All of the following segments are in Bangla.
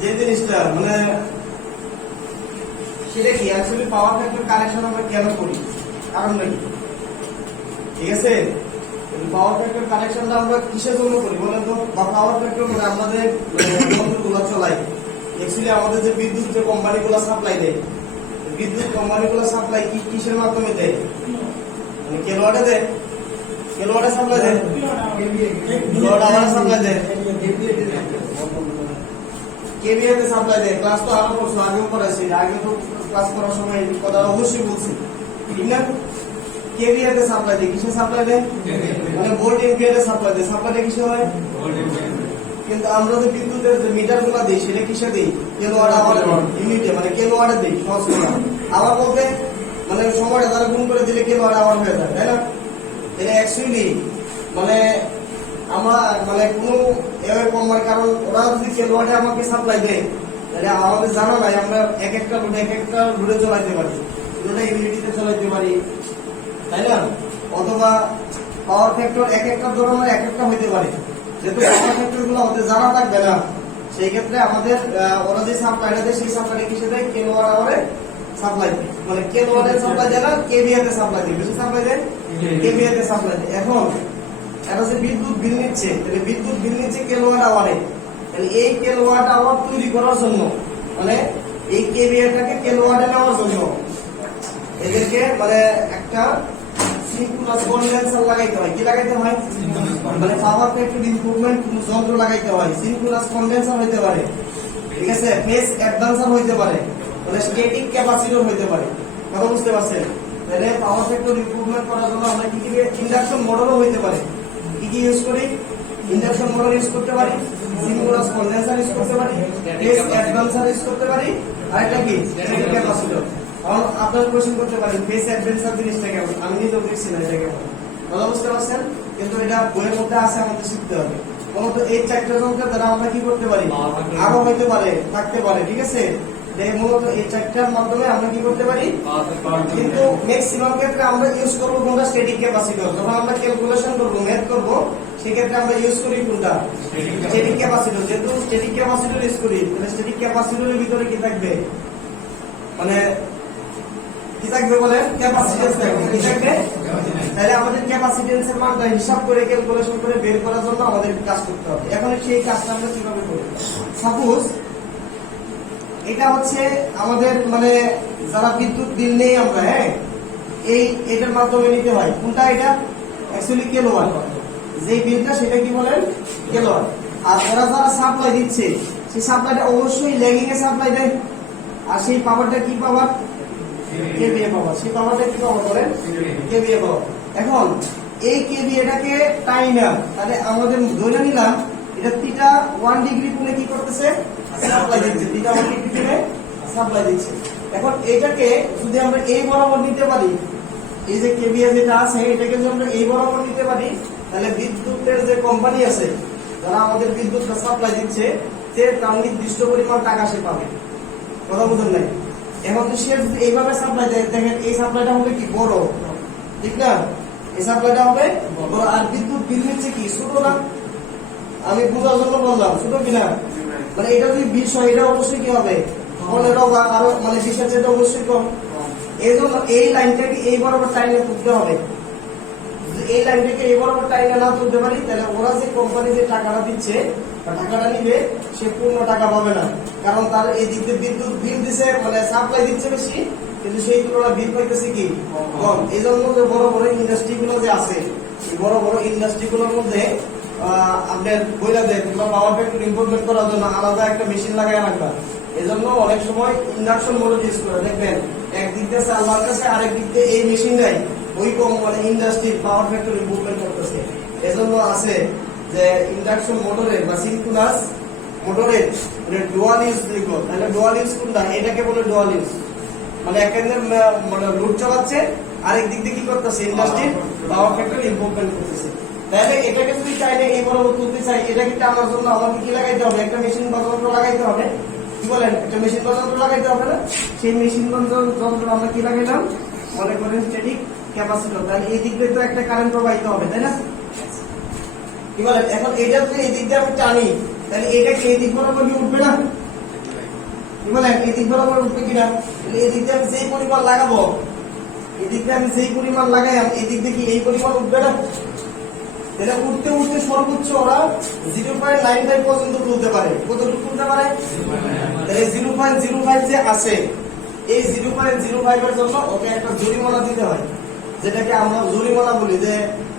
যে জিনিসটা মানে সেটা কি অ্যাকচুয়ালি পাওয়ার ফ্যাক্টর কানেকশন আমরা কেন করি, কারণ নাকি, ঠিক আছে? পাওয়ার ফ্যাক্টর কানেকশনটা আমরা কিসের জন্য করি বলেন তো? বা পাওয়ার ফ্যাক্টর মানে আমাদের যন্ত্রগুলো চলাই, অ্যাকচুয়ালি আমাদের যে বিদ্যুৎ যে কোম্পানিগুলো সাপ্লাই দেয়, বিদ্যুৎ কোম্পানিগুলো সাপ্লাই কিসের মাধ্যমে দেয়? মানে কিলোওয়াটে দেয়, কিলোওয়াটে সাপ্লাই দেয়, কিলোওয়াট আওয়ারে সাপ্লাই দেয়, কেভিএ তে সাপ্লাই দেয়। ক্লাস তো আরো করছো, আগেও করেছি, আগে তো ক্লাস করার সময় এই কথা অবশ্যই বলছি, ঠিক না? কেভিএ তে সাপ্লাই দেয়, কিসে সাপ্লাই দেয়? মানে ভোল্ট এম্পিয়ার এ সাপ্লাই দেয়। সাপ্লাইটা কিসে হয়? কিন্তু আমরা যে বিদ্যুতের যে মিটার গুলা দিই সেটা কিসে দিই? কিলোওয়াট আওয়ারে, ইউনিটে, মানে কিলোওয়াটে দিই সহজ করে। আবার বলতে মানে সময়টা তারা গুণ করে দিলে কিলোওয়াট আওয়ার হয়ে যায়, তাই না? এটা অ্যাকচুয়ালি মানে আমরা মানে কোনো এভাবে কমার কারণ ওরা যদি কিলোওয়াটে আমাকে সাপ্লাই দেয় তাহলে আমাদের জানা নাই আমরা এক একটা লোডে চালাইতে পারি, লোডে ইউনিটিতে চালাইতে পারি, তাই না? অথবা পাওয়ার ফ্যাক্টর এক একটা ধরনের এক একটা হইতে পারে, যেহেতু পাওয়ার ফ্যাক্টর গুলো আমাদের জানা থাকবে না, সেই ক্ষেত্রে আমাদের ওরা যে সাপ্লাইটা দেয় সেই সাপ্লাইটা কিসে দেয়? কিলোওয়াট আওয়ারে সাপ্লাই দেয়। মানে কিলোওয়াটে সাপ্লাই দেয় না, কেভিএ তে সাপ্লাই দেয়। বেশি সাপ্লাই দেয়, কেভিএ তে সাপ্লাই দেয়। এখন এটা যে বিদ্যুৎ বিল নিচ্ছে, তাহলে বিদ্যুৎ বিল নিচ্ছে কিলোওয়াট আওয়ারে, তাহলে এই কিলোওয়াট আওয়ার তৈরি করার জন্য মানে এই কেভিএটাকে কিলোওয়াটে নেওয়ার জন্য এদেরকে মানে একটা সিনক্রোনাস কন্ডেন্সার লাগাইতে হয়। কি লাগাইতে হয়? মানে পাওয়ার ফ্যাক্টর ইমপ্রুভমেন্ট যন্ত্র লাগাইতে হয়। সিনক্রোনাস কন্ডেন্সার হইতে পারে, ঠিক আছে, ফেজ অ্যাডভান্সার হইতে পারে, মানে স্ট্যাটিক ক্যাপাসিটর হইতে পারে। কথা বুঝতে পারছেন? তাহলে পাওয়ার ফ্যাক্টর ইমপ্রুভমেন্ট করার জন্য আমরা কি কি ইন্ডাকশন মডেলও হইতে পারে। কি কি ইউজ করি? ইন্ডাকশন মডেল ইউজ করতে পারি, সিনক্রোনাস কন্ডেন্সার ইউজ করতে পারি, ফেজ অ্যাডভান্সার ইউজ করতে পারি, আর এটা কি স্ট্যাটিক ক্যাপাসিটর। কারণ আপনারা কোশ্চেন করতে পারেন ফেজ অ্যাডভান্সার জিনিসটা কেমন, আমি নিজেও দেখছি না এটা কেমন। কথা বুঝতে পারছেন? কিন্তু এটা বইয়ের মধ্যে আছে, আমাদের শিখতে হবে। মূলত এই চারটা যন্ত্রের দ্বারা আমরা কি করতে পারি? আরো হইতে পারে, থাকতে পারে, ঠিক আছে? মূলত এই চারটার মাধ্যমে আমরা কি করতে পারি, কিন্তু ম্যাক্সিমাম ক্ষেত্রে আমরা ইউজ করবো কোনটা? Static capacitor. যখন আমরা ক্যালকুলেশন করবো, ম্যাথ করবো, সেক্ষেত্রে আমরা ইউজ করি কোনটা? Static capacitor. যেহেতু স্ট্যাটিক ক্যাপাসিটর ইউজ করি, তাহলে স্ট্যাটিক ক্যাপাসিটরের ভিতরে কি থাকবে? মানে কি থাকবে বলেন? ক্যাপাসিটেন্স থাকবে। কি থাকবে? তাহলে আমাদের ক্যাপাসিটেন্সের মানটা হিসাব করে ক্যালকুলেশন করে বের করার জন্য আমাদের কাজ করতে হবে। এখন সেই কাজটা আমরা কিভাবে করি? সাপোজ এটা হচ্ছে আমাদের মানে যারা বিদ্যুৎ বিল নেই আমরা, হ্যাঁ, এটার মাধ্যমে নিতে হয়। কোনটা? এটা অ্যাকচুয়ালি কিলোওয়াট। যে বিলটা সেটা কি বলেন? কিলোওয়াট। আর ওরা যারা সাপ্লাই দিচ্ছে সেই সাপ্লাইটা অবশ্যই ল্যাগিং এ সাপ্লাই দেয়। আর সেই পাওয়ারটা কি পাওয়ার? কেভিএ পাওয়ার। সেই পাওয়ারটা কি পাওয়ার বলেন? কেভিএ পাওয়ার। এখন এই কেভিএটাকে টাই না, তাহলে আমাদের ধরে নিলাম এটা থিটা 1 ডিগ্রি কোণে কি করতেছে? সাপ্লাই দিচ্ছে। থিটা 1 ডিগ্রি কোণে সাপ্লাই দিচ্ছে। এখন এটাকে যদি আমরা এই বরাবর নিতে পারি, এই যে কেভিএ যেটা আছে এটাকে যদি আমরা এই বরাবর নিতে পারি, তাহলে বিদ্যুতের যে কোম্পানি আছে যারা আমাদের বিদ্যুৎটা সাপ্লাই দিচ্ছে সে তার নির্দিষ্ট পরিমাণ টাকা সে পাবে। কথা বুঝুন নাই? এখন সে যদি এইভাবে সাপ্লাই দেয়, দেখেন এই সাপ্লাইটা হবে কি? বড়, ঠিক না? এই সাপ্লাইটা হবে বড়। আর বিদ্যুৎ বিল নিচ্ছে কি? ছোট না? আমি বোঝার জন্য বললাম, ছোট কিনা? মানে এটা যদি 20 হয়, এটা অবশ্যই কি হবে? 15 বা আরো মানে 20 আছে, এটা অবশ্যই কম। এই জন্য এই লাইনটাকে এই বরাবর টাইনে তুলতে হবে। এই লাইনটাকে এই বরাবর টাইনে না তুলতে পারি, তাহলে ওরা যে কোম্পানি যে টাকাটা দিচ্ছে বা টাকাটা নিবে সে পূর্ণ টাকা পাবে না। কারণ তার এই দিক দিয়ে বিদ্যুৎ বিল দিচ্ছে, মানে সাপ্লাই দিচ্ছে বেশি, কিন্তু সেই তুলনায় বিল পাইতেছে কি? কম। এই জন্য যে বড় বড় ইন্ডাস্ট্রি গুলো যে আছে, এই বড় বড় ইন্ডাস্ট্রি গুলোর মধ্যে আপনার বইলা দেয় পাওয়ার ফ্যাক্টর ইমপ্রুভমেন্ট করার জন্য আলাদা একটা মেশিন লাগাই রাখবা। এই জন্য অনেক সময় ইন্ডাকশন মোটর ইউজ করে, দেখবেন একদিক দিয়ে চালবার কাছে, আরেক দিক দিয়ে এই মেশিনটাই ওই কম মানে ইন্ডাস্ট্রির পাওয়ার ফ্যাক্টর ইমপ্রুভমেন্ট করতেছে। এজন্য আছে যে ইন্ডাকশন মোটরের বা সিনক্রোনাস মোটরের ডুয়াল ইউজ লিখো। তাহলে ডুয়াল ইউজ কোনটা? এটাকে বলে ডুয়াল ইউজ, মানে একেবারে মানে লোড চালাচ্ছে, আরেক দিক দিয়ে কি করতেছে? ইন্ডাস্ট্রির পাওয়ার ফ্যাক্টর ইমপ্রুভমেন্ট করতেছে। তাহলে এটাকে যদি চাইলে এই বরাবর তুলতে চাই, এটাকে টানার জন্য আমাকে কি লাগাইতে হবে? একটা মেশিন বা যন্ত্র লাগাইতে হবে। কি বলেন? একটা মেশিন বা যন্ত্র লাগাইতে হবে না? সেই মেশিন বা যন্ত্র আমরা কি লাগাইলাম? মনে করেন স্ট্যাটিক ক্যাপাসিটর। তাহলে এই দিক দিয়ে তো একটা কারেন্ট প্রবাহিত হবে, তাই না? কি বলেন? এখন এটা যদি এই দিক দিয়ে আমি টানি, তাহলে এটা কি এই দিক বরাবর উঠবে না? বলেন এই দিক বরাবর উঠবে কিনা? এই দিক দিয়ে আমি যেই পরিমাণ লাগাবো, এই দিক দিয়ে আমি যেই পরিমাণ লাগাই এই দিক দিয়ে কি এই পরিমাণ উঠবে না? তাহলে উঠতে উঠতে সর্বোচ্চ ওরা 0.95 পর্যন্ত তুলতে পারে। কতটুকু তুলতে পারে? তাহলে 0.05 যে আছে এই 0.05 এর জন্য ওকে একটা জরিমানা দিতে হয়, যেটাকে আমরা জরিমানা বলি, যে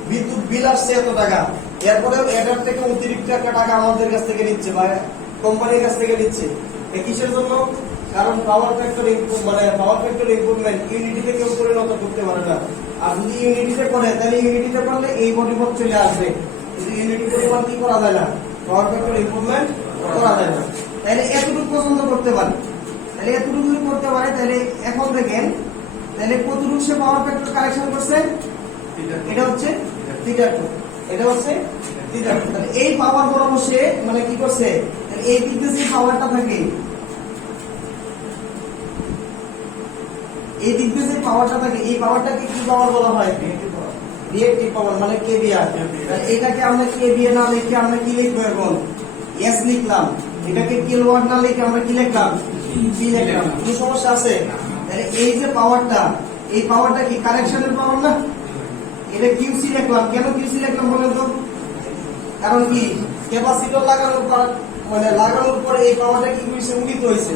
বিদ্যুৎ বিল আসছে এত টাকা, এরপরে এটার থেকে অতিরিক্ত একটা টাকা আমাদের কাছ থেকে নিচ্ছে বা কোম্পানির কাছ থেকে নিচ্ছে। কিসের জন্য? কারণ পাওয়ার ফ্যাক্টর ইমপ্রুভমেন্ট ইউনিটিতে কেউ পরিণত করতে পারে না। আর যদি ইউনিটিতে করে তাহলে ইউনিটিতে করলে এই পরিমাণ চলে আসবে, কিন্তু ইউনিটি পরিমাণ কি করা যায় না, পাওয়ার ফ্যাক্টর ইমপ্রুভমেন্ট করা যায় না। তাহলে এতটুকু পছন্দ করতে পারে। তাহলে এতটুকু যদি করতে পারে তাহলে এখন দেখেন তাহলে কতটুকু সে পাওয়ার ফ্যাক্টর কারেকশন করছে? এটা হচ্ছে θ2, এটা হচ্ছে θ2। তাহলে এই পাওয়ার বরাবর সে মানে কি করছে, এই দিক দিয়ে যে পাওয়ারটা থাকে, এই দিক দিয়ে যে পাওয়ারটা থাকে, এই পাওয়ারটাকে কি পাওয়ার বলা হয়? রিঅ্যাক্টিভ পাওয়ার, মানে কেভিআর। এটাকে আমরা কেভিএ না লিখে আমরা কি লিখবো? এখন এস লিখলাম। এটাকে কিলোওয়াট না লিখে আমরা কি লিখলাম? পি লিখলাম। কোনো সমস্যা আছে? তাহলে এই যে পাওয়ারটা, এই পাওয়ারটা কি কানেকশনের পাওয়ার না? এটা কিউসি লিখলাম। কেন কিউসি লিখলাম বলেন তো? কারণ কি ক্যাপাসিটর লাগানোর পর মানে লাগানোর পরে এই পাওয়ারটা কি হইছে? উন্নীত হইছে।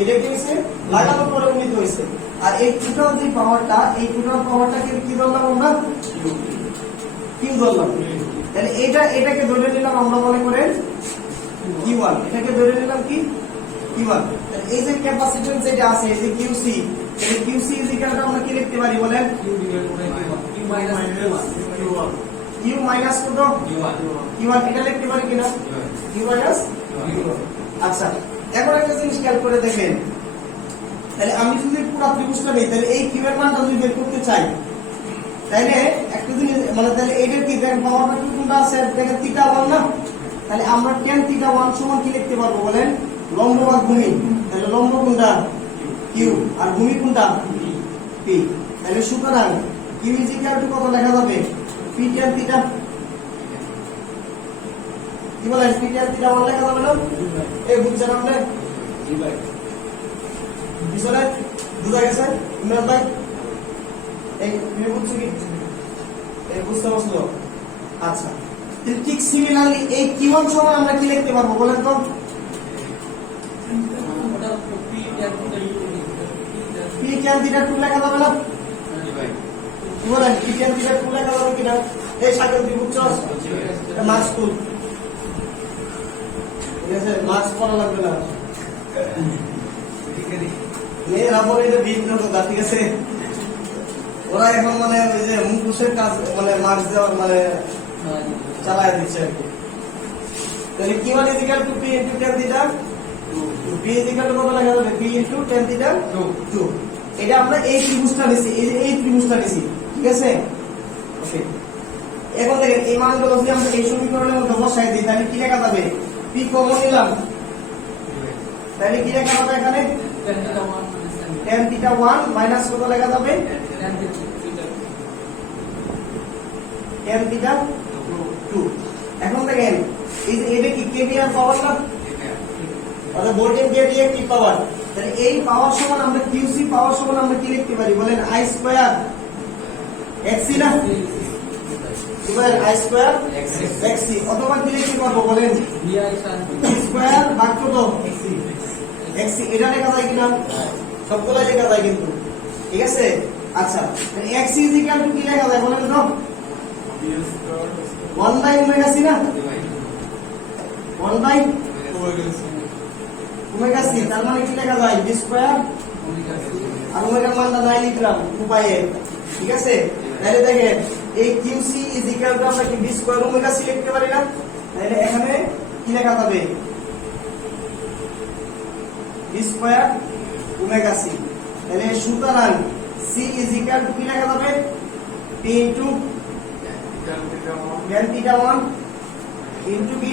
এটা কি হইছে? লাগানোর পরে উন্নীত হইছে। আর এই টোটাল যে পাওয়ারটা, এই টোটাল পাওয়ারটাকে কি ধরলাম আমরা? কিউ ধরলাম। তাহলে এটাকে ধরে নিলাম আমরা মনে করেন কিউ1, এটাকে ধরে নিলাম কি কিউ1। এই যে ক্যাপাসিট্যান্স যেটা আছে, এই যে কিউসি, এই কিউসি ইজ ইকুয়াল টু আমরা কি লিখতে পারি বলেন? কিউ মাইনাস কত? কিউ1। এটা লিখতে পারি কিনা? Q minus Q one. আচ্ছা, এখন একটা জিনিস খেয়াল করে দেখেন, তাহলে আমি যদি পুরো ত্রিভুজটা নেই, তাহলে এই কিউ এর মানটা যদি বের করতে চাই, তাহলে একটা জিনিস মানে তাহলে এটার কি দেখেন পাওয়ার ফ্যাক্টর কোনটা আছে? দেখেন θ1 না? তাহলে আমরা tan θ1 সমান কি লিখতে পারবো বলেন? লম্ব ভাগ ভূমি। তাহলে লম্ব কোনটা? কিউ, আর ভূমি কোনটা? পি। তাহলে সুতরাং কিউ ইজ ইকুয়াল টু কত লেখা যাবে? P tan θ। কি বলেন? পি tan θ1 লেখা যাবে না? এই বুঝছেন আপনি? জি ভাই। বুঝছেন? বুঝা গেছে ইমরান ভাই? এই তুমি বুঝছো কি? এই বুঝতে পারছো? আচ্ছা, ঠিক সিমিলারলি এই কিউ1 সমান আমরা কি লিখতে পারবো বলেন তো? পি tan θ2 লেখা যাবে না? কি বলেন? পি tan θ2 লেখা যাবে কিনা? এই সাইকেল তুই বুঝছো? এটা মার্কস টুল, ঠিক আছে? মার্কস পড়া লাগবে না। এর আপরে এটা ভিন্ন কথা, ঠিক আছে? ওরা এখন মানে ওই যে মুখোশের কাজ মানে মার্কস দেওয়ার মানে চালায় দিচ্ছে আর কি। তাহলে Q one is equal to P into tan θ, P is equal to কত লেখা যাবে? P into tan θ2। এটা আমরা এই ত্রিভুজটা নিছি, এই ত্রিভুজটা নিছি, ঠিক আছে? ওকে, এখন দেখেন এই মানগুলো যদি আমরা এই সমীকরণের মধ্যে বসাই দিই তাহলে কি লেখা যাবে? পি কমন নিলাম, তাহলে কি লেখা যাবে এখানে? tan θ1 মাইনাস কত লেখা যাবে? tan θ2। এখন দেখেন এই যে এটা কি কেভিআর পাওয়ার না? অর্থাৎ ভোল্টেজ দিয়ে রিঅ্যাক্টিভ পাওয়ার। তাহলে এই পাওয়ার সমান আমরা কিউসি পাওয়ার সমান আমরা কি লিখতে পারি বলেন? আই স্কয়ার এক্সি না? কি বলেন? I square XC. অথবা কি লিখতে পারবো বলেন? ভি স্কয়ার ভাগ কত? এক্সি। এটা লেখা যায় কিনা? সবগুলো লেখা যায় কিন্তু, ঠিক আছে? আচ্ছা, এক্সি ইজ ইকুয়াল টু কি লেখা যায় বলেন তো? 1 বাই ওমেগা সি না? 1 বাই ওমেগা সি। তার মানে কি লেখা যায়? বি স্কয়ার, আর ওমেগার মানটা নাই লিখলাম 2 বাই a, ঠিক আছে? তাহলে দেখেন এই কিউসি ইজ ইকুয়াল টু আমরা কি বি স্কয়ার ওমেগা সি লিখতে পারি না? তাহলে এখানে কি লেখা যাবে? B square omega C. তাহলে সুতরাং সি ইজ ইকুয়াল টু কি লেখা যাবে? পি ইনটু tan θ1 ইনটু কি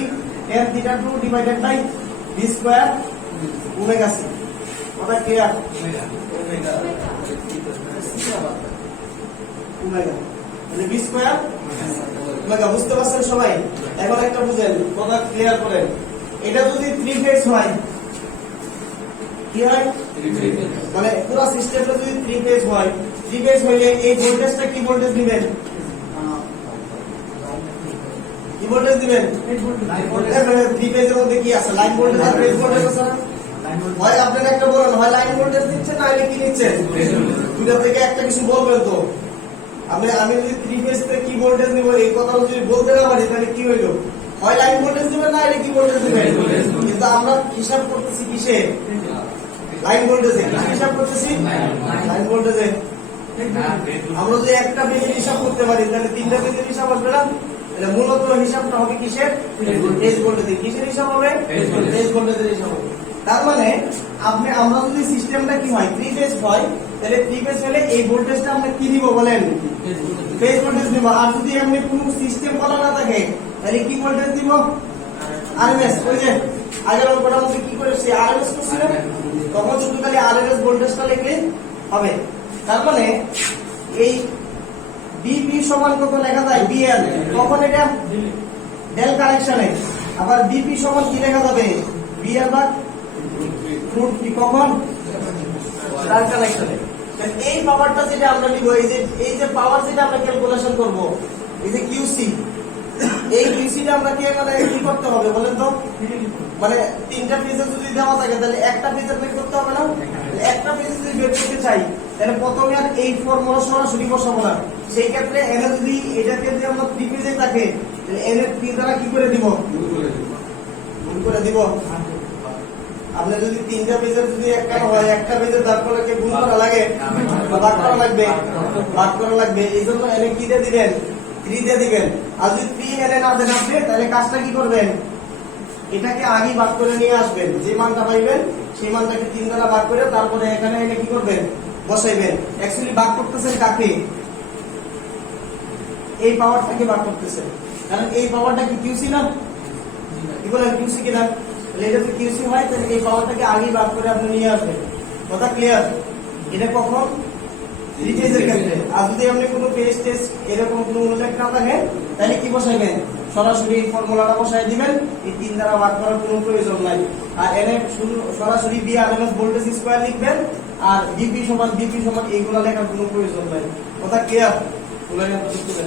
tan θ2 divided by B square omega C. ওটা ক্লিয়ার? ওমেগা মানে বি স্কয়ার ওমেগা। বুঝতে পারছেন সবাই? এখন একটা বুঝেন, কথা ক্লিয়ার করেন। এটা যদি 3 ফেজ হয়, কি হয় মানে পুরো সিস্টেমটা যদি 3 ফেজ হয় 3 ফেজ হইলে এই ভোল্টেজটা কি ভোল্টেজ দিবেন কি ভোল্টেজ দিবেন 3 ফেজের মধ্যে কি আছে লাইন ভোল্টেজ আর ফেজ ভোল্টেজ আছে না হয় আপনারা একটা বলেন হয় লাইন ভোল্টেজ দিচ্ছেন না কি নিচ্ছেন দুটো থেকে একটা কিছু বলবেন তো আমি যদি 3 ফেজ তে কি ভোল্টেজ নিব এই কথা যদি বলতে না পারি তাহলে কি হইলো হয় লাইন ভোল্টেজ দিবেন না কি ভোল্টেজ দিবেন কিন্তু আমরা হিসাব করতেছি কিসে লাইন ভোল্টেজে হিসাব করতেছি লাইন ভোল্টেজে আমরা যদি একটা ফেজের হিসাব করতে পারি তাহলে তিনটা ফেজের হিসাব আসবে না তাহলে মূলত হিসাবটা হবে কিসের ফেজ ভোল্টেজে কিসের হিসাব হবে ফেজ ভোল্টেজের হিসাব হবে তার মানে আমরা যদি সিস্টেমটা কি হয় 3 ফেজ হয় তাহলে 3 ফেজ হলে এই ভোল্টেজটা আমরা কি দিব বলেন ফেজ ভোল্টেজ দিব আর যদি এমনি কোনো সিস্টেম বলা না থাকে তাহলে কি ভোল্টেজ দিব আরএমএস ওই যে আগের অঙ্কটার মধ্যে কি করেছি আরএমএস করছিলাম তখন শুধু খালি আরএমএস ভোল্টেজটা লিখলে হবে তার মানে এই বিপি সমান কত লেখা যায় বিএল তখন এটা ডেল কানেকশনে আবার বিপি সমান কি লেখা যাবে বিএল ভাগ রুট কি কখন ডেল কানেকশনে এই পাওয়ারটা যেটা আমরা নিব এই যে পাওয়ার যেটা আমরা ক্যালকুলেশন করব এই যে কিউসি এই কিউসিটা আমরা কি মানে কি করতে হবে বলেন তো মানে তিনটা ফেজে যদি দেওয়া থাকে তাহলে একটা ফেজে বের করতে হবে না একটা ফেজে যদি বের করতে চাই তাহলে প্রথমে আর এই ফর্মুলা সরাসরি বসাবো না সেই ক্ষেত্রে এনে যদি এটাকে যদি আমরা 3 ফেজে থাকে তাহলে এনে 3 দ্বারা কি করে দিব গুণ করে দিব আপনি যদি তিনটা ফেজের যদি একটা হয় একটা ফেজের তারপরে কি গুণ করা লাগে ভাগ করা লাগবে এইজন্য এনে কি দিয়ে দিবেন 3 দিয়ে দিবেন আর যদি 3 এনে না দেন আপনি তাহলে কাজটা কি করবেন এটাকে আগে ভাগ করে নিয়ে আসবেন যে মানটা পাইবেন সেই মানটাকে 3 দ্বারা ভাগ করে তারপরে এখানে এনে কি করবেন বসাইবেন অ্যাকচুয়ালি ভাগ করতেছেন কাকে এই পাওয়ারটাকে ভাগ করতেছেন কারণ এই পাওয়ারটা কি কিউসি না কি বলেন কিউসি কি না তাহলে এটা যদি কিউসি হয় তাহলে এই পাওয়ারটাকে আগে ভাগ করে আপনি নিয়ে আসবেন কথা ক্লিয়ার এটা কখন 3 ফেজের ক্ষেত্রে আর যদি আপনি কোনো পেজ টেস্ট এরকম কোনো উল্লেখ না থাকে তাহলে কি বসাইবেন সরাসরি এই ফর্মুলাটা বসাই দিবেন এই 3 দ্বারা ভাগ করার কোনো প্রয়োজন নাই আর এনে সরাসরি বি আরএমএস ভোল্টেজ স্কয়ার লিখবেন আর বিপি সমান এইগুলা লেখার কোনো প্রয়োজন নাই কথা ক্লিয়ার বলেন আপনারা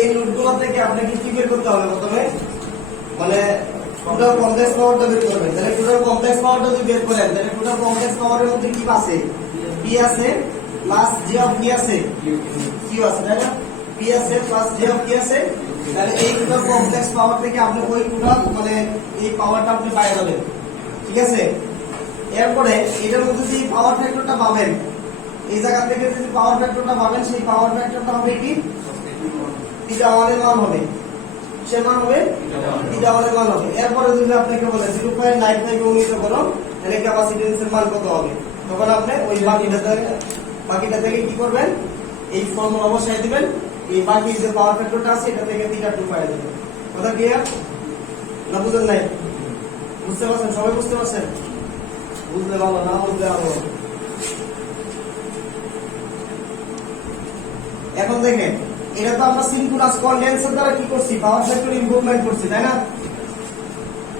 এই নোটগুলো থেকে আপনাকে কি বের করতে হবে প্রথমে মানে টোটাল কমপ্লেক্স পাওয়ারটা বের করবেন তাহলে টোটাল কমপ্লেক্স পাওয়ারটা যদি বের করেন তাহলে টোটাল কমপ্লেক্স পাওয়ারের মধ্যে কি আছে পি আছে প্লাস জি অফ কি আছে কিউ আছে তাই না পি আছে প্লাস জি অফ কি আছে তাহলে এই টোটাল কমপ্লেক্স পাওয়ার থেকে আপনি ওই টোটাল মানে এই পাওয়ারটা আপনি পাই যাবেন ঠিক আছে এরপরে এটার মধ্যে যে পাওয়ার ফ্যাক্টরটা পাবেন এই জায়গা থেকে যদি পাওয়ার ফ্যাক্টরটা পাবেন সেই পাওয়ার ফ্যাক্টরটা হবে কি থিটা 1 এর মান হবে সে মান হবে থিটা 1 এর মান হবে এরপরে যদি আপনাকে বলে 0.95 ইউনিট করো তাহলে ক্যাপাসিট্যান্সের মান কত হবে তখন আপনি ওই বাকিটা থেকে কি করবেন এই ফর্মুলা বসাই দিবেন এই বাকি যে পাওয়ার ফ্যাক্টরটা আছে এটা থেকে থিটা 2 পাই যাবেন কথা ক্লিয়ার না বুঝেন নাই বুঝতে পারছেন সবাই বুঝতে পারছেন বুঝলে ভালো না বুঝলে ভালো এখন দেখেন এটা তো আমরা সিনক্রোনাস কনডেন্সার দ্বারা কি করছি পাওয়ার ফ্যাক্টর ইমপ্রুভমেন্ট করছি তাই না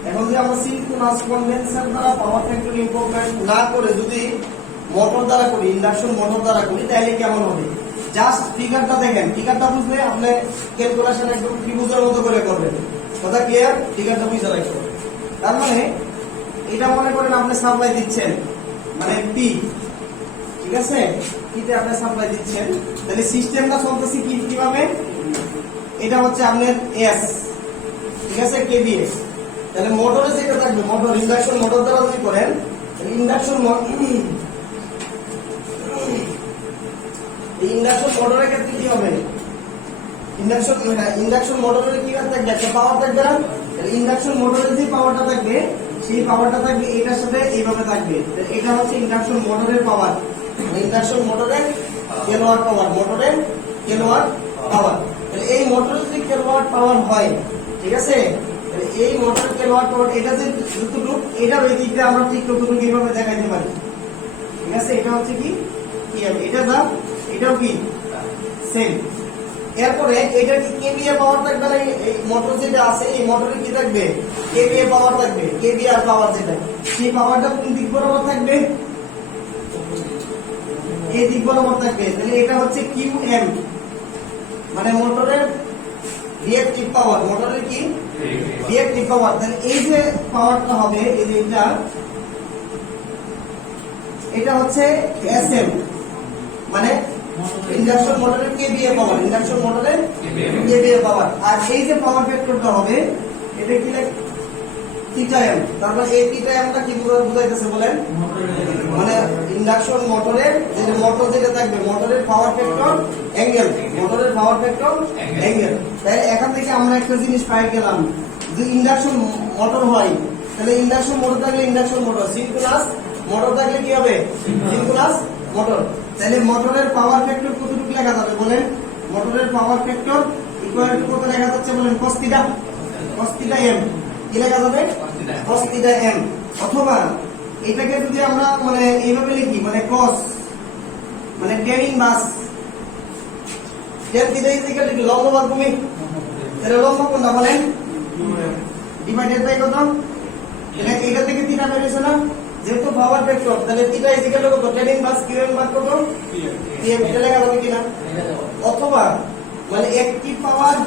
এখন যদি আমরা সিনক্রোনাস কনডেন্সার দ্বারা পাওয়ার ফ্যাক্টর ইমপ্রুভমেন্ট না করে যদি মোটর দ্বারা করি ইন্ডাকশন মোটর দ্বারা করি তাহলে কেমন হবে জাস্ট ফিগারটা দেখেন ফিগারটা বুঝলে আপনি ক্যালকুলেশন একদম ত্রিভুজের মতো করে করবেন কথা ক্লিয়ার ফিগারটা বুঝে রাখবেন তার মানে এটা মনে করেন আপনি সাপ্লাই দিচ্ছেন মানে পি ঠিক আছে কিতে আপনি সাপ্লাই দিচ্ছেন তাহলে সিস্টেমটা চলতেছে কিভাবে এটা হচ্ছে আপনার এস ঠিক আছে কেভিএস তাহলে মোটরে যেটা থাকবে মোটর ইন্ডাকশন মোটর দ্বারা যদি করেন ইন্ডাকশন মোটরের ক্ষেত্রে কি হবে ইন্ডাকশন মোটরের কি থাকবে একটা পাওয়ার থাকবে না ইন্ডাকশন মোটরের যে পাওয়ারটা থাকবে সেই পাওয়ারটা থাকবে এটার সাথে এইভাবে থাকবে এটা হচ্ছে ইন্ডাকশন মোটরের পাওয়ার ইন্ডাকশন মোটরের কিলোওয়াট পাওয়ার মোটরের কিলোওয়াট পাওয়ার তাহলে এই মোটরের যদি কিলোওয়াট পাওয়ার হয় ঠিক আছে তাহলে এই মোটরের কিলোওয়াট পাওয়ার এটা যে যতটুকু এটা ওই দিকটা আমরা ঠিক ততটুকু এইভাবে দেখাইতে পারি ঠিক আছে এটা হচ্ছে কি হবে এটা দা এটাও কি সেম এরপরে এটা কি কেভিএ পাওয়ার থাকবে না? এই মোটর যেটা আছে এই মোটরে কি থাকবে? কেভিএ পাওয়ার থাকবে। কেভিএ আর পাওয়ার যেটা, সেই পাওয়ারটা কোন দিক বরাবর থাকবে? এই দিক বরাবর থাকবে। তাহলে এটা হচ্ছে কিউএম, মানে মোটরের রিঅ্যাকটিভ পাওয়ার। মোটরের কি রিঅ্যাকটিভ পাওয়ার। তাহলে এই যে পাওয়ারটা হবে, এই যে এটা হচ্ছে এসএম, মানে ইন্ডাকশন মোটরের কেভিএ পাওয়ার। ইন্ডাকশন মোটরের কেভিএ পাওয়ার। আর এই যে পাওয়ার ফ্যাক্টরটা হবে এটা কি থিটা এম। তারপর এই থিটা এমটা কি বুঝাইতেছে বলেন? মানে ইন্ডাকশন মোটরের যে মোটর যেটা থাকবে, মোটরের পাওয়ার ফ্যাক্টর অ্যাঙ্গেল, মোটরের পাওয়ার ফ্যাক্টর অ্যাঙ্গেল। তাই এখান থেকে আমরা একটা জিনিস পাই গেলাম, যে ইন্ডাকশন মোটর হয়, তাহলে ইন্ডাকশন মোটর থাকলে ইন্ডাকশন মোটর, সিনক্রোনাস মোটর থাকলে কি হবে? Synchronous motor. তাহলে মোটরের পাওয়ার ফ্যাক্টর কতটুকু লেখা যাবে বলেন? মোটরের পাওয়ার ফ্যাক্টর ইকুয়াল টু কত লেখা যাচ্ছে বলেন? cos theta, cos theta m। কি লেখা যাবে? cos theta m। অথবা এটাকে যদি আমরা মানে এইভাবে লিখি, মানে cos মানে tan inverse tan theta is equal two লম্ব ভাগ ভূমি। তাহলে লম্ব কোনটা বলেন? ডিভাইডেড বাই কত? এটা থেকে থিটা বের হইছে না? যেহেতু পাওয়ার ফ্যাক্টর, তাহলে থিটা ইজ ইকুয়াল টু কত? tan ইনভার্স qm ভাগ কত? pm। এটা লেখা যাবে কিনা? অথবা মানে একটি পাওয়ার,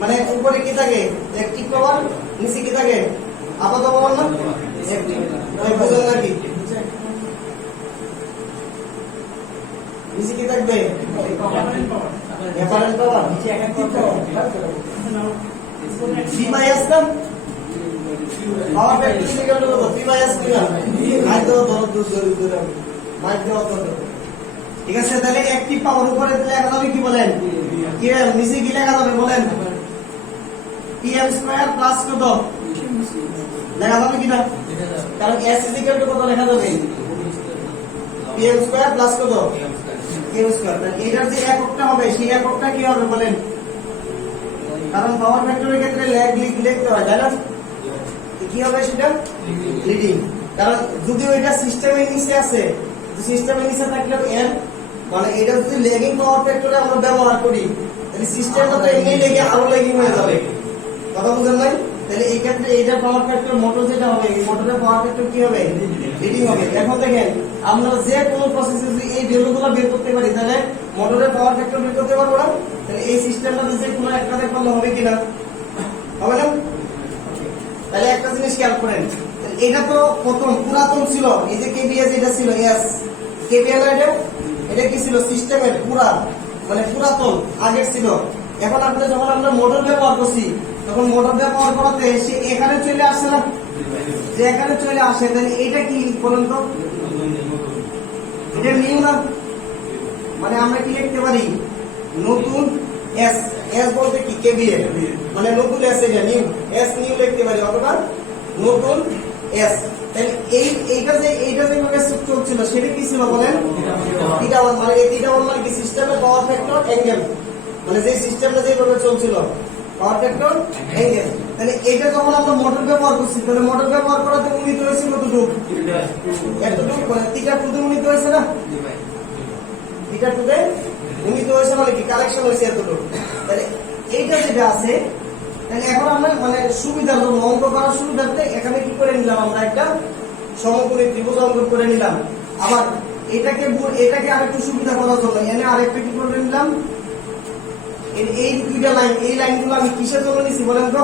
মানে উপরে কি থাকে? একটি পাওয়ার, নিচে কি থাকে? আপাত পাওয়ার না? বুঝলেন নাকি? নিচে কি থাকবে? Apparent power. P by S না? Power factor is equal to কত? পি বাই এস কিনা? মাইক দাও, ধরো মাইক দাও তো। ঠিক আছে, তাহলে একটি পাওয়ার উপরে লেখা যাবে কি বলেন? কিএম। নিচে কি লেখা যাবে বলেন? pm স্কয়ার প্লাস কত লেখা যাবে কিনা? কারণ s ইজ ইকুয়াল টু কত লেখা যাবে? pm স্কয়ার প্লাস কত? km square. এটার যে এককটা হবে সেই এককটা কি হবে বলেন? কারণ পাওয়ার ফ্যাক্টরের ক্ষেত্রে ল্যাগ লিখতে হয়, তাই না? কি হবে সেটা? লিডিং। কারণ যদি ওইটা সিস্টেমের নিচে আছে, সিস্টেমের নিচে থাকলে n, মানে এটা যদি ল্যাগিং পাওয়ার ফ্যাক্টরে আমরা ব্যবহার করি, তাহলে সিস্টেমটা তো এমনি লেগে আরো ল্যাগিং হয়ে যাবে। কথা বুঝেন নাই? তাহলে এই ক্ষেত্রে এইটা পাওয়ার ফ্যাক্টর মোটর যেটা হবে, এই মোটরের পাওয়ার ফ্যাক্টর কি হবে? লিডিং হবে। এখন দেখেন আমরা যে কোনো প্রসেসে যদি এই ভ্যালুগুলো বের করতে পারি, তাহলে মোটরের পাওয়ার ফ্যাক্টর বের করতে পারবো না? তাহলে এই সিস্টেমটা যে কোনো একটাতে করলে হবে কিনা? হবে না? তাহলে একটা জিনিস খেয়াল করেন, এটা তো প্রথম পুরাতন ছিল, এই যে কেভিএস এটা ছিল এস, কেভিএল এটা কি ছিল? সিস্টেমের পুরা, মানে পুরাতন আগের ছিল। এখন আপনি যখন আমরা মোটর ব্যবহার করছি, তখন মোটর ব্যবহার করাতে সে এখানে চলে আসে না? যে এখানে চলে আসে, তাহলে এটা কি বলেন তো? এটা নিউ না? মানে আমরা কি লিখতে পারি? নতুন এস। এস বলতে কি? কেভিএল, মানে নতুন এস, এটা নিউ এস, নিউ লিখতে পারি, অথবা নতুন এস। তাহলে এইটা যেভাবে চলছিল সেটা কি ছিল বলেন? থিটা 1। মানে এই থিটা 1 মানে কি? সিস্টেমের পাওয়ার ফ্যাক্টর অ্যাঙ্গেল, মানে যে সিস্টেমটা যেভাবে চলছিল পাওয়ার ফ্যাক্টর অ্যাঙ্গেল। তাহলে এটা যখন আমরা মোটর ব্যবহার করছি, তাহলে মোটর ব্যবহার করাতে উন্নীত হয়েছে কতটুকু? এতটুকু। মানে থিটা 2 তে উন্নীত হয়েছে না? থিটা 2 তে উন্নীত হয়েছে, মানে কি কালেকশন হয়েছে এতটুকু। তাহলে এইটা যেটা আছে, তাহলে এখন আমরা মানে সুবিধার জন্য, অঙ্ক করার সুবিধার্থে এখানে কি করে নিলাম? আমরা একটা সমকোণী ত্রিভুজ অঙ্কন করে নিলাম। আবার এটাকে আরেকটু সুবিধা করার জন্য এখানে আরেকটা কি করে নিলাম? এই দুইটা লাইন, এই লাইনগুলো আমি কিসের জন্য নিছি বলেন তো?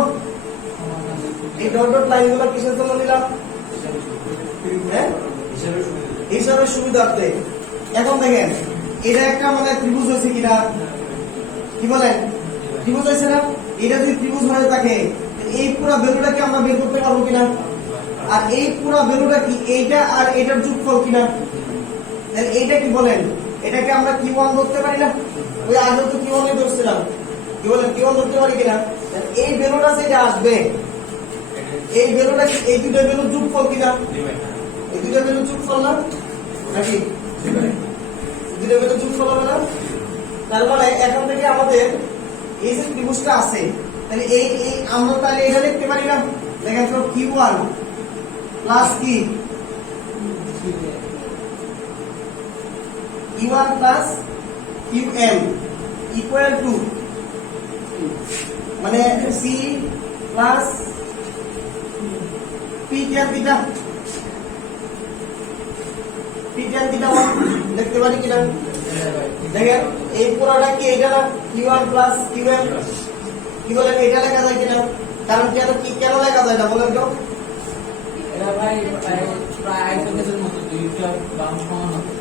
এই ডট ডট লাইনগুলো কিসের জন্য নিলাম? হ্যাঁ, হিসাবের সুবিধার্থে। এখন দেখেন এটা একটা মানে ত্রিভুজ হয়েছে কিনা? কি বলেন? ত্রিভুজ হয়েছে না? এটা যদি ত্রিভুজ হয়ে থাকে, এই পুরো ভ্যালুটাকে আমরা বের করতে পারবো কিনা? আর এই পুরো ভ্যালুটা কি? এইটা আর এটার যোগফল কিনা? তাহলে এইটা কি বলেন? এটাকে আমরা Q1 ধরতে পারি না? ওই আগে তো Q1 এ ধরছিলাম, কি বলেন? Q1 ধরতে পারি কিনা? এই ভ্যালুটা যেটা আসবে, এই ভ্যালুটা কি এই দুটো ভ্যালুর যোগফল কিনা? এই দুটো ভ্যালুর যোগফল না নাকি? দুটো ভ্যালুর যোগফল হবে না? তার মানে এখন থেকে আমাদের এই যে ত্রিভুজটা আছে, তাহলে এই আমরা তাহলে এটা লিখতে পারি না? দেখেন তো Q1 প্লাস কি? Q1 plus Qm equal to মানে C plus P tan theta দেখতে পারি কিনা দেখেন এই পুরোটা কি এটা না q1 প্লাস qm কি বলে এটা লেখা যায় কিনা কারণ কেন লেখা যায় না বলেন তো এটা ভাই প্রায় আইসোকেসের মতো দুইটা বাম সমান হবে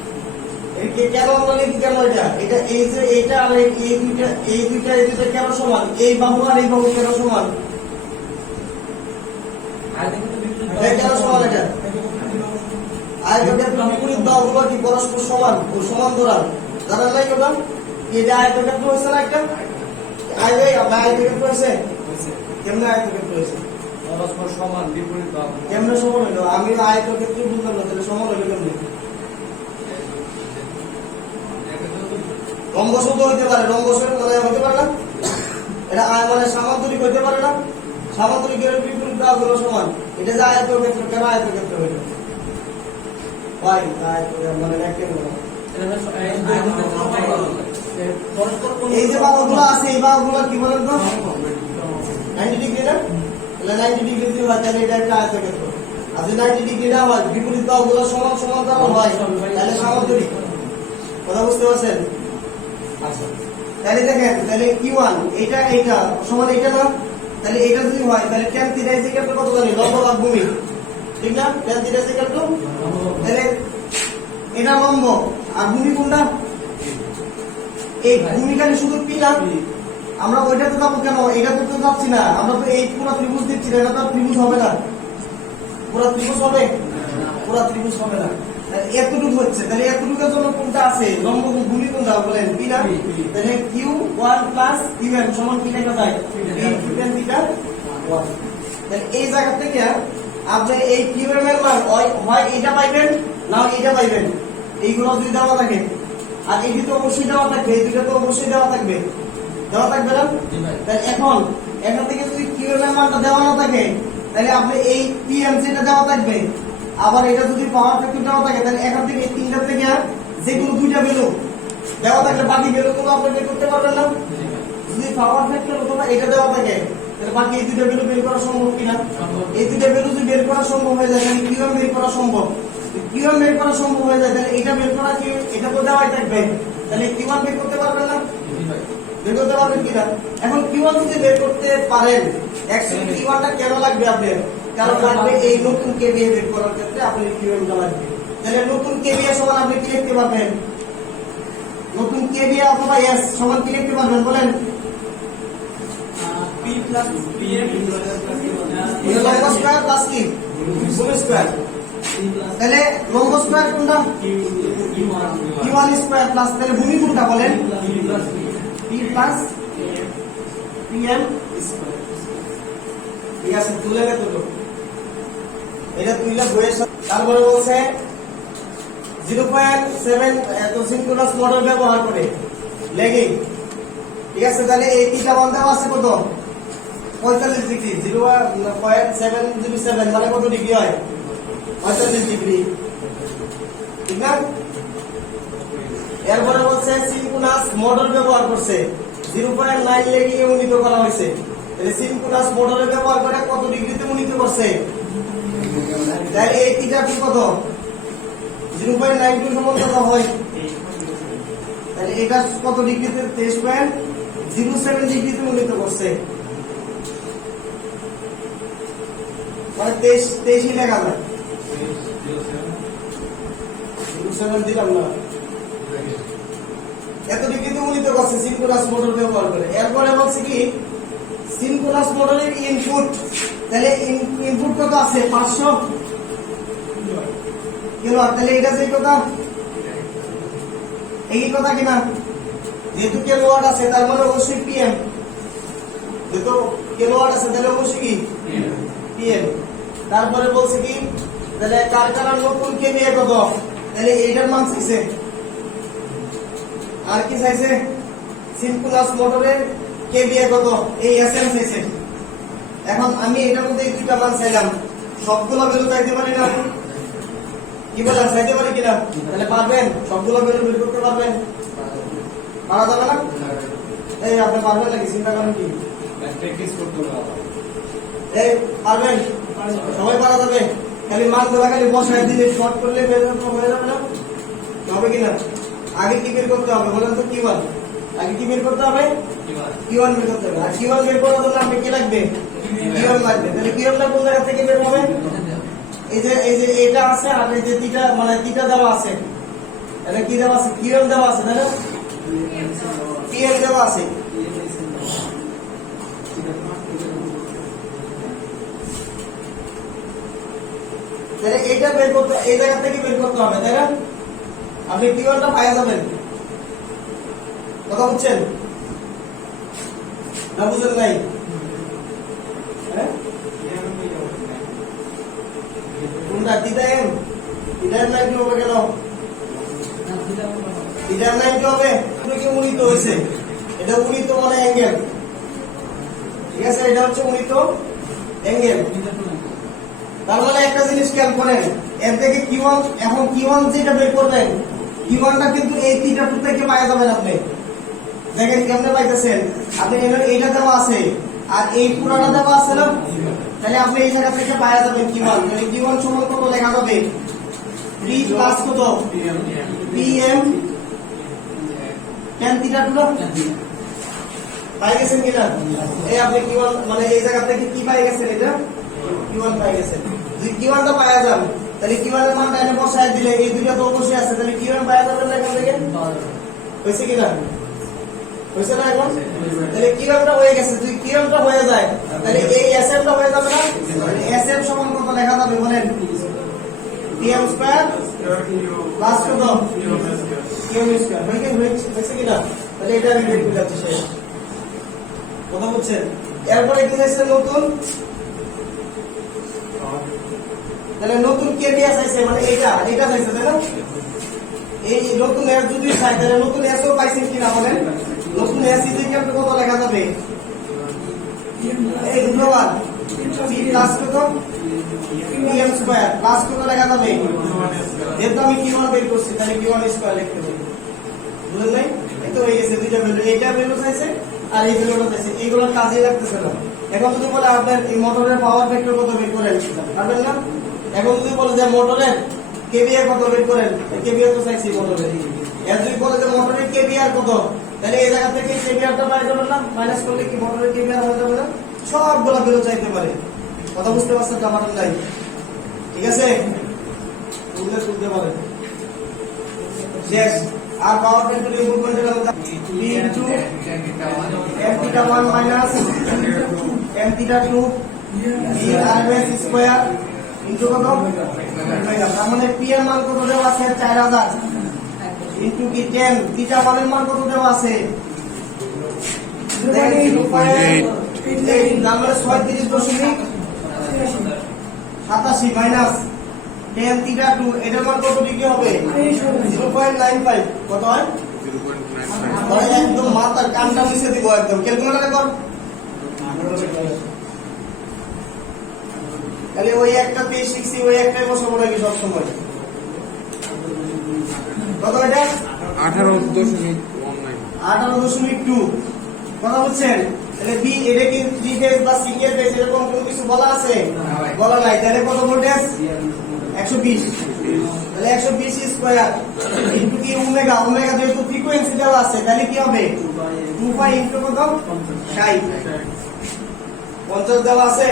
এই কেন আমরা লিখি কেন এটা এই যে এটা আর এই দুইটা কেন সমান এই বাহু আর এই বাহু কেন সমান কেন সমান এটা আয়তক্ষেত্র বিপরীত বাহুগুলো কি পরস্পর সমান ও সমান্তরাল জানেন নাই ওটা এটা আয়তক্ষেত্র হয়েছে না একটা আয়তক্ষেত্র হয়েছে কেমনে আয়তক্ষেত্র হয়েছে পরস্পর সমান বিপরীত বাহু কেমনে সমান হলো আমি আয়তক্ষেত্র বুঝলাম না তাহলে সমান হলো কেমনে রম্বস তো হতে পারে রম্বসের মানে হতে পারে না এটা মানে সামান্তরিক হতে পারে না সামান্তরিকের বিপরীত বাহুগুলো সমান এটা যে আয়তক্ষেত্র কেন আয়তক্ষেত্র হইল মানে এই যে বাহুগুলো আছে এই বাহুগুলো কি বলেন তো 90 ডিগ্রি না তাহলে 90 ডিগ্রি যদি হয় তাহলে এটা একটা আয়তক্ষেত্র আর যদি 90 ডিগ্রি না হয় বিপরীত বাহুগুলো সমান সমান হয় তাহলে সামান্তরিক কথা বুঝতে পারছেন আচ্ছা তাহলে দেখেন তাহলে q1 এটা সমান এটা না তাহলে এটা যদি হয় তাহলে tan θ কত জানি লম্ব ভাগ ভূমি ঠিক না tan θ তাহলে এটা লম্ব আর ভূমি কোনটা এই ভূমিকারী শুধু পি না আমরা ওইটাতে যাবো কেন এটা তো যাচ্ছি না আমরা তো এই পুরো ত্রিভুজ দিচ্ছি না এটা তো ত্রিভুজ হবে না পুরো ত্রিভুজ হবে পুরো ত্রিভুজ হবে না এতটুকু হচ্ছে তাহলে এতটুকুর জন্য কোনটা আছে লম্ব ভূমি কোনটা বলেন পি না তাহলে q1 qm সমান কি লেখা যায় tan θ 1 তাহলে এই জায়গা থেকে আপনি এই qm এর মান হয় এটা পাইবেন না এটা পাইবেন এইগুলো যদি দেওয়া থাকে আর এই দুটো অবশ্যই দেওয়া থাকবে এই দুটো তো অবশ্যই দেওয়া থাকবে না তাহলে এখান থেকে যদি qm এর মানটা দেওয়া না থাকে তাহলে আপনি এই pm যেটা দেওয়া থাকবে আবার এটা যদি পাওয়ার ফ্যাক্টর দেওয়া থাকে তাহলে এখান থেকে এই তিনটা থেকে যে কোনো দুইটা ভ্যালু দেওয়া থাকলে বাকি ভ্যালুগুলো আপনি বের করতে পারবেন না যদি পাওয়ার ফ্যাক্টর অথবা এটা দেওয়া থাকে তাহলে বাকি এই দুইটা ভ্যালু বের করা সম্ভব কিনা এই দুইটা ভ্যালু যদি বের করা সম্ভব হয়ে যায় তাহলে qm বের করা সম্ভব q1 বের করা সম্ভব হয়ে যায় তাহলে এটা বের করা কি এটা তো দেওয়াই থাকবে তাহলে q1 বের করতে পারবেন না বের করতে পারবেন কিনা এখন q1 যদি বের করতে পারেন অ্যাকচুয়ালি q1 টা কেন লাগবে আপনার কারণ লাগবে এই নতুন kVA বের করার ক্ষেত্রে আপনার q1 টা লাগবে তাহলে নতুন kVA সমান আপনি কি লিখতে পারবেন নতুন kVA অথবা s সমান কি লিখতে পারবেন বলেন p প্লাস pm লম্ব স্কয়ার প্লাস কি ভূমি স্কয়ার তাহলে লম্ব স্কয়ার কোনটা q1 স্কয়ার প্লাস তাহলে ভূমি কোনটা বলেন p প্লাস pm স্কয়ার ঠিক আছে তুলে নে তো এটা তুইলা বইয়ের তারপরে বলছে 0.7 এত সিনক্রোনাস মডেল ব্যবহার করে লেগিং ঠিক আছে তাহলে এই তিনটা মান দেওয়া আছে কত 45 ডিগ্রি 0.707 মানে কত ডিগ্রি হয় 45 ডিগ্রি ঠিক না এরপরে বলছে সিনক্রোনাস মডেল ব্যবহার করছে 0.9 লেগিং এ উন্নীত করা হয়েছে তাহলে সিনক্রোনাস মডেল ব্যবহার করে কত ডিগ্রিতে উন্নীত করছে তাহলে এই থিটা কত 0.92 সমান কত হয় তাহলে এটা কত ডিগ্রিতে 23.07 ডিগ্রিতে উন্নীত করছে মানে 23 লেখা যায় 07 দিলাম না এত ডিগ্রিতে উন্নীত করছে সিনক্রোনাস মডেল ব্যবহার করে এরপরে বলছে কি সিনক্রোনাস মডেলের ইনপুট তাহলে ইনপুট কত আছে 500 কিলো তাহলে এটা যে কথা এই কথা কিনা যেহেতু কিলোওয়াট আছে তার মানে অবশ্যই পিএম যেহেতু কিলোওয়াট আছে তাহলে অবশ্যই কি পিএম তারপরে বলছে কি তাহলে কারখানার নতুন কেভিএ কত তাহলে এইটার মান চাইছে আর কি চাইছে সিনক্রোনাস মোটরের কেভিএ কত এই এসএম চাইছে এখন আমি এটার মধ্যে এই দুইটা মান চাইলাম সবগুলো ভ্যালু চাইতে পারি না কি বলেন চাইতে পারি কিনা তাহলে পারবেন সবগুলো ভ্যালু বের করতে পারবেন পারা যাবে না এই আপনি পারবেন নাকি? চিন্তা করেন কি? প্র্যাকটিস করতে হবে। এই পারবেন? সবাই পারা যাবে? খালি মান ধরা খালি বসায় দিলে শর্ট করলে হয়ে যাবে না? হবে কিনা? আগে কি বের করতে হবে বলেন তো? কিওয়ান আগে কি বের করতে হবে? কিওয়ান বের করতে হবে। আর কিওয়ান বের করার জন্য আপনি কি লাগবে? কিওয়ান লাগবে। তাহলে কিওয়ানটা কোন জায়গা থেকে বের হবে? এই যে এটা আছে আর এই যে তিটা মানে তিটা দেওয়া আছে, এটা কি দেওয়া আছে? কিওয়ান দেওয়া আছে তাই না? কিওয়ান দেওয়া আছে। তাহলে এটা বের করতে এই জায়গা থেকে বের করতে হবে তাই না? আপনি কিওয়ানটা পাওয়া যাবেন। কথা বুঝছেন না? বুঝেন নাই? হ্যাঁ কোনটা? তিতা এম তিতার লাইন কি হবে? কেন তিতার লাইন কি হবে? কি উন্নীত হয়েছে? এটা উন্নীত মানে অ্যাঙ্গেল, ঠিক আছে? এটা হচ্ছে উন্নীত অ্যাঙ্গেল। তার মানে একটা জিনিস খেয়াল করেন, এর থেকে কিওয়ান, এখন কিওয়ান যেটা বের করবেন, কিওয়ানটা কিন্তু এই তিনটা টু থেকে পাওয়া যাবেন। আপনি দেখেন কেমনে পাইতেছেন? আপনি এইটা দেওয়া আছে আর এই পুরাটা দেওয়া আছে না? তাহলে আপনি এই জায়গা থেকে পাওয়া যাবেন কিওয়ান। তাহলে কিওয়ান সমান কত লেখা যাবে? 3 প্লাস কত? pm tan থিটা টু না? পাই গেছেন কিনা? এই আপনি কিওয়ান মানে এই জায়গা থেকে কি পাই গেছেন? এটা কিওয়ান পাই গেছেন। যদি কিওয়ানটা পাওয়া যান তাহলে কিওয়ানের মানটা এনে বসায় দিলে এই দুইটা তো অবশ্যই আছে, তাহলে কিওয়ান পাওয়া যাবে না? এখান থেকে হয়েছে কিনা? হয়েছে না? এখন তাহলে কিওয়ানটা হয়ে গেছে। যদি কিওয়ানটা হয়ে যায় তাহলে এই এসএমটা হয়ে যাবে না? এসএম সমান কত লেখা যাবে বলেন? pm স্কয়ার প্লাস কত? কিওম স্কয়ার। হয়েছে কিনা? তাহলে এটা আমি বের করে যাচ্ছি শেষ। কথা বুঝছেন? এরপরে কি হয়েছে? নতুন, তাহলে নতুন কেবিএস আছে মানে এটা চাইছে তাই না? এই নতুন এস যদি চাই তাহলে নতুন এসও পাইছেন কিনা বলেন? নতুন এস ইকুয়াল টু কত লেখা যাবে? এই দুটো বার পি প্লাস কত? pm স্কয়ার প্লাস কত লেখা যাবে? যেহেতু আমি কিওয়ান বের করছি তাহলে কিওয়ান স্কয়ার লিখতে হবে। বুঝলেন নাই? এত হয়ে গেছে দুইটা ভ্যালু, এইটা ভ্যালু চাইছে আর এই ভ্যালুটা চাইছে, এইগুলোর কাজে লাগতেছে না। এখন যদি বলে আপনার এই মোটরের পাওয়ার ফ্যাক্টর কত বের করেন, পারবেন না? এখন যদি বলে যে মোটরের কেভিআর কত বের করেন, কেভিআর তো চাইছি মোটরের। এর যদি বলে যে মোটরের কেভিআর কত, তাহলে এই জায়গা থেকে কেভিআরটা পাই যাবেন না? মাইনাস করলে কি মোটরের কেভিআর হয়ে যাবে না? সবগুলো ভ্যালু চাইতে পারে। কথা বুঝতে পারছেন তো? আমার নাই, ঠিক আছে? বুঝতে পারেন শেষ। আর পাওয়ার ফ্যাক্টর ইম্প্রুভমেন্ট এর মধ্যে p into m theta 1 minus m theta 2 b rms square into কত? তার মানে p এর মান কত দেওয়া আছে? 4000 ইনটু কি 10 থিটা 1 এর মান কত দেওয়া আছে? 0.8 তার মানে 37.87 মাইনাস tan থিটা 2 এটার মান কত ডিগ্রি হবে? 0.95 কত হয়? 0.95 একদম মাথার কানটা নিচে দিব একদম। ক্যালকুলেটরে কর। তাহলে ওই একটা পেয়ে শিখছি, ওই একটাই বসাবো নাকি সব সময়? কত এটা? 18.2 কথা বুঝছেন? তাহলে বি এটা কি থ্রি ফেজ বা সিঙ্গেল ফেজ এরকম কোনো কিছু বলা আছে? বলা নাই। তাহলে কত ভোল্টেজ? 120। তাহলে 120 স্কয়ার ইনটু কি ওমেগা, ওমেগা যেহেতু ফ্রিকোয়েন্সি দেওয়া আছে তাহলে কি হবে? 2 পাই ইনটু কত? 60 50 দেওয়া আছে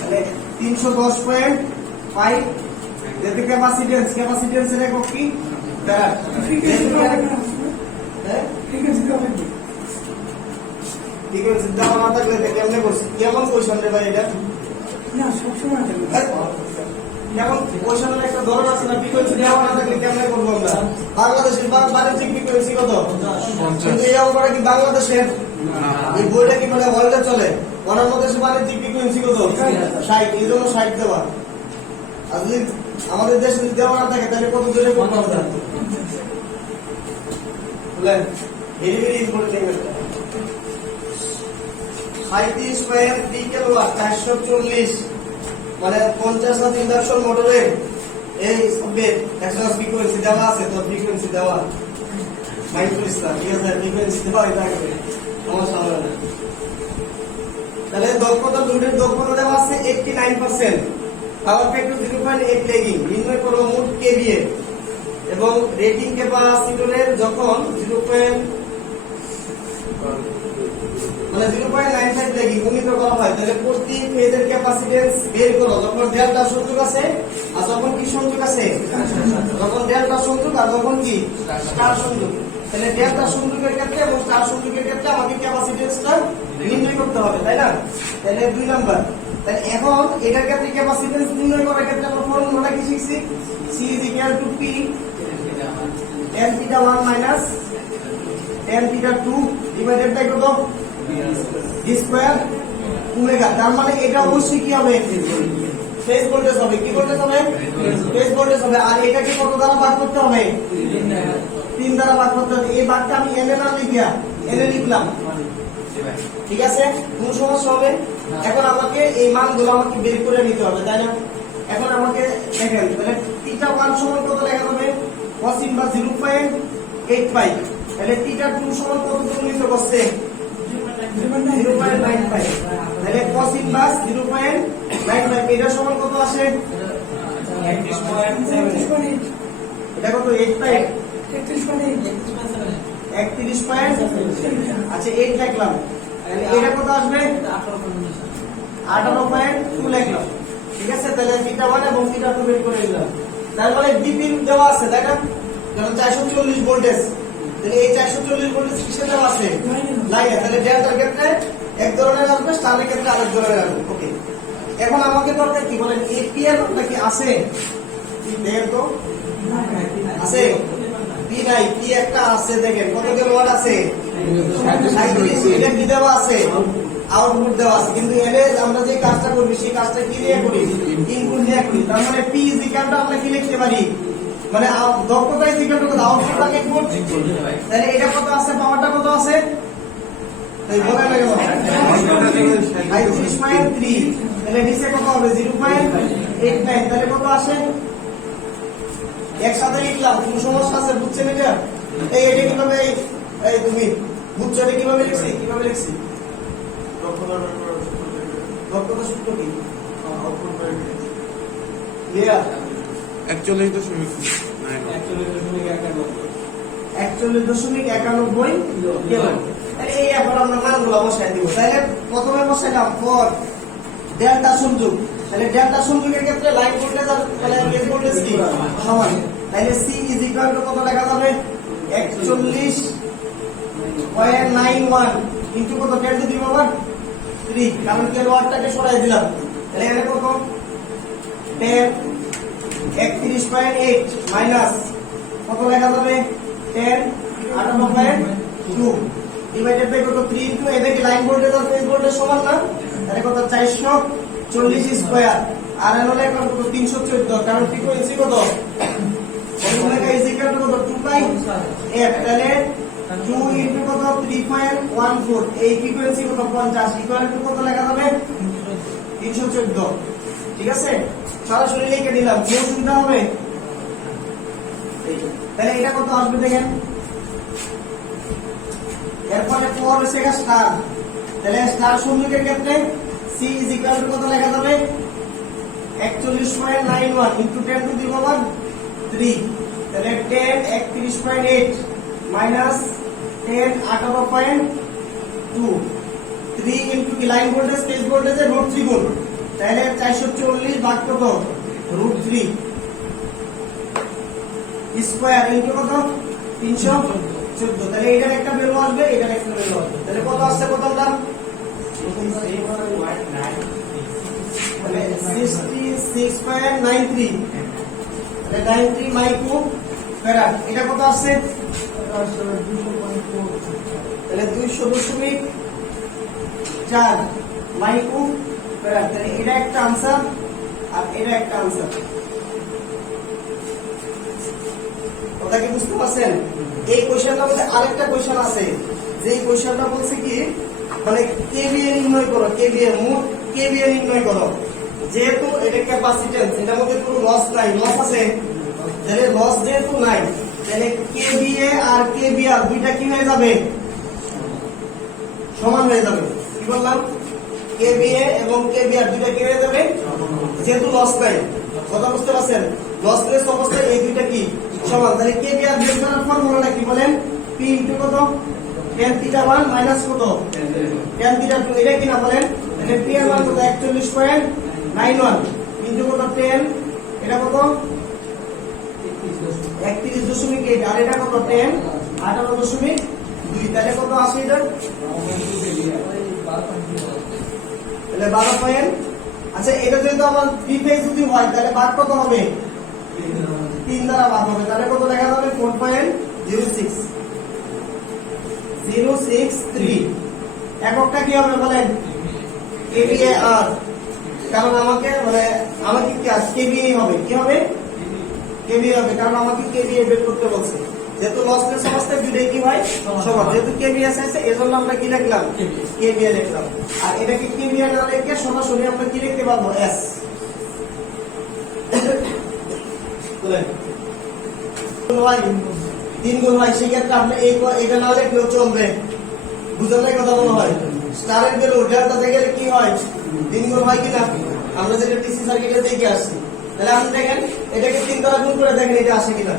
তাহলে 310.5। যেহেতু ক্যাপাসিটেন্স এর একক কি? ফ্যারাড। হ্যাঁ ফ্রিকোয়েন্সি দেওয়া না থাকলে কেমনে করছি? কেমন কোশ্চেন রে ভাই এটা? না সবসময় যেমন কোশ্চেনের একটা ধরন আছে না, ফ্রিকোয়েন্সি দেওয়া না থাকলে কেমনে করবো আমরা? বাংলাদেশের বাণিজ্যিক ফ্রিকোয়েন্সি কত? কিন্তু এই অঙ্কটা কি বাংলাদেশের? এই বইটা কি মানে ওয়ার্ল্ডে চলে? ওনার মধ্যে বাণিজ্যিক ফ্রিকোয়েন্সি কত? 60। এই জন্য 60 দেওয়া। আর যদি আমাদের দেশে যদি দেওয়া না থাকে তাহলে কত দূরে করতে হবে? বুঝলেন? Very very important. 37/3 কিলোওয়াট 440 মানে 50 ইন্ডাকশন মোটরে এই 180 ফ্রিকোয়েন্সি দেওয়া আছে, তো ফ্রিকোয়েন্সি দেওয়া মাইক্রোস্টার ঠিক আছে ফ্রিকোয়েন্সি দেওয়া থাকবে সমস্যা হবে না তাহলে দক্ষতা লোডের দক্ষতা দেওয়া আছে 89% পাওয়ার ফ্যাক্টর 0.8 ল্যাগিং নির্ণয় করো মোট কেভিএ এবং রেটিং ক্যাপাসিটরের যখন 0.95 ল্যাগিং গুণিত করা হয় তাহলে প্রতি ফেজের ক্যাপাসিট্যান্স বের করো যখন ডেল্টা সংযোগ আছে আর যখন কি সংযোগ আছে যখন ডেল্টা সংযোগ আর যখন কি স্টার সংযোগ তাহলে ডেল্টা সংযোগের ক্ষেত্রে এবং স্টার সংযোগের ক্ষেত্রে আমাকে ক্যাপাসিট্যান্সটা নির্ণয় করতে হবে তাই না তাহলে 2 নাম্বার তাহলে এখন এটার ক্ষেত্রে ক্যাপাসিট্যান্স নির্ণয় করার ক্ষেত্রে আমরা ফর্মুলাটা কি শিখছি C = P tan theta 1 minus tan theta 2 divided by কত d square ওমেগা তার মানে এটা অবশ্যই কি হবে ফেজ ভোল্টেজ হবে কি ভোল্টেজ হবে ফেজ ভোল্টেজ হবে আর এটাকে কত দ্বারা ভাগ করতে হবে 3 দ্বারা ভাগ করতে হবে এই ভাগটা আমি এনে না লিখিয়া এনে লিখলাম ঠিক আছে কোন সমস্যা হবে এখন আমাকে এই মানগুলো আমাকে বের করে নিতে হবে তাই না এখন আমাকে দেখেন তাহলে থিটা 1 সমান কত লেখা হবে cos ইনভার্স 0.85 তাহলে থিটা 2 সমান কত গুণিত করছে 0.95 তাহলে cos ইনভার্স 0.95 এটা সমান কত আসে 31.7 এটা কত 85 31.7 আচ্ছা 8 লিখলাম তাহলে এটা কত আসবে 18.2 লিখলাম ঠিক আছে তাহলে থিটা 1 এবং থিটা 2 বের করে নিলাম তার মানে বিপি দেওয়া আছে তাই না কারণ 440 ভোল্টেজ তাহলে এই 440 ভোল্টেজ কিসে দেওয়া আছে লাইনে তাহলে ডেল্টার ক্ষেত্রে এক ধরনের আসবে স্টারের ক্ষেত্রে আরেক ধরনের আসবে ওকে এখন আমাকে দরকার কি বলেন এপিএল নাকি আছে কি দেখেন তো আছে পি নাই পি একটা আছে দেখেন কত কিলোওয়াট আছে 37 এটা কি দেওয়া আছে আউটপুট দেওয়া আছে কিন্তু এর আমরা যে কাজটা করব সেই কাজটা কি দিয়ে করি ইনপুট দিয়ে করি তার মানে পি ইজ ইকুয়াল টু আমরা কি লিখতে পারি মানে দক্ষতা ইজ ইকুয়াল টু আউটপুটটাকে ইনপুট তাহলে এটা কত আছে পাওয়ারটা কত আছে তাই বলা লাগে 35.3 তাহলে নিচে কত হবে 0.89 তাহলে কত আসে একসাথে লিখলাম কোন সমস্যা আছে বুঝছেন এটা এটা কিভাবে এই তুমি বুঝছো এটা কিভাবে লিখছি দক্ষতা সূত্র কি ক্লিয়ার 41.91 কিলো এই এখন আমরা মানগুলো বসাই দিব তাহলে প্রথমে বসাইলাম ফর ডেল্টা সংযোগ তাহলে ডেল্টা সংযোগের ক্ষেত্রে লাইন ভোল্টেজ আর মানে ফেজ ভোল্টেজ কি সমান তাহলে C = কত লেখা যাবে 41.91 ইনটু কত 10 টু দি পাওয়ার 3 কারণ কিলোওয়াটটাকে সরাই দিলাম তাহলে এখানে কত 10 31.8 মাইনাস কত লেখা যাবে 10 18.2 ডিভাইডেড বাই কত 3 ইনটু এটা কি লাইন ভোল্টেজ আর ফেজ ভোল্টেজ সমান না তাহলে কত 440 স্কয়ার আর এর হলো কত 314 কারণ ফ্রিকোয়েন্সি কত ওমেগা ইজ ইকুয়াল টু কত 2 পাই f তাহলে 2 ইনটু কত 3.14 এই ফ্রিকোয়েন্সি কত 50 ইকুয়াল টু কত লেখা যাবে 314 ঠিক আছে সরাসরি লিখে দিলাম কি সুবিধা হবে তাহলে এটা কত আসবে দেখেন এরপরে পর হচ্ছে স্টার তাহলে স্টার সংযোগের ক্ষেত্রে C = কত লেখা যাবে 41.91 ইনটু 10 টু দি পাওয়ার 3 তাহলে 10 31.8 মাইনাস 10 18.2 3 ইনটু কি লাইন ভোল্টেজ ফেজ ভোল্টেজের √3 গুণ তাহলে 440 ভাগ কত √3 স্কয়ার ইনটু কত 314 তাহলে এটার একটা ভ্যালু আসবে এটার একটা ভ্যালু আসবে তাহলে কত আসছে প্রথমটা 66.93 তাহলে 93 মাইক্রো ফ্যারাড এটা কত আসছে তাহলে 200.4 মাইক্রো ফ্যারাড তাহলে এটা একটা आंसर আর এটা একটা आंसर কথা কি বুঝতে পারছেন এই কোশ্চেনটার মধ্যে আরেকটা কোশ্চেন আছে যেই কোশ্চেনটা বলছে কি মানে কেভিএ নির্ণয় করো কেভিএ মোট কেভিএ নির্ণয় করো যেহেতু এটা ক্যাপাসিট্যান্স এটার মধ্যে কোনো লস নাই লস আছে তাহলে লস যেহেতু নাই তাহলে কেবিএ আর কেবিআর দুইটা কি হয়ে যাবে সমান হয়ে যাবে কি বললাম কেবিএ এবং কেবিআর দুইটা কি হয়ে যাবে যেহেতু লস নাই কথা বুঝতে পারছেন লসলেস অবস্থায় এই দুইটা কি সমান তাহলে কেবিআর বের করার ফর্মুলাটা কি বলেন p ইনটু কত tan থিটা 1 মাইনাস কত tan থিটা 2 এটা কি না বলেন তাহলে p এর মান কত 41.91 ইনটু কত 10 এটা কত 31.8 আর এটা কত 10 18.2 তাহলে কত আসে এটা তাহলে 12 পয়েন্ট আচ্ছা এটা যেহেতু আমার 3 ফেজ যদি হয় তাহলে ভাগ কত হবে 3 দ্বারা ভাগ হবে তাহলে কত লেখা যাবে 4.063 এককটা কি হবে বলেন কেভিএআর কারণ আমাকে কি কেভিএ হবে কি হবে কেভিএ হবে কারণ আমাকে কেভিএ বের করতে বলছে যেহেতু লসলেস অবস্থায় দুইটাই কি হয় সমান যেহেতু কেভিএ আছে এজন্য আমরা কি লিখলাম কেভিএ লিখলাম আর এটাকে কেভিএ না লিখে সরাসরি আমরা কি লিখতে পারবো এস বলেন 3 গুণ হয় সেই ক্ষেত্রে আপনি এটা না লিখলেও চলবে বুঝলেন না কথা মনে হয় স্টারের ভ্যালু ডেল্টাতে গেলে কি হয় 3 গুণ হয় কিনা আমরা যেটা টিসি সার্কিটে দেখে আসছি তাহলে আপনি দেখেন এটাকে 3 দ্বারা গুণ করে দেখেন এটা আসে কিনা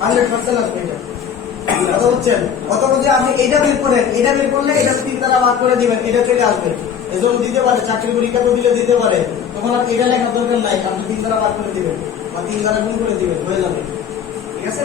100% আসবে এটা কথা বুঝছেন অথবা যে আপনি এটা বের করেন এটা বের করলে এটা 3 দ্বারা ভাগ করে দিবেন এটা চলে আসবে এজন্য দিতে পারে চাকরি পরীক্ষা তো দিলে দিতে পারে তখন আর এটা লেখার দরকার নাই আপনি 3 দ্বারা ভাগ করে দিবেন বা 3 দ্বারা গুণ করে দিবেন হয়ে যাবে ঠিক আছে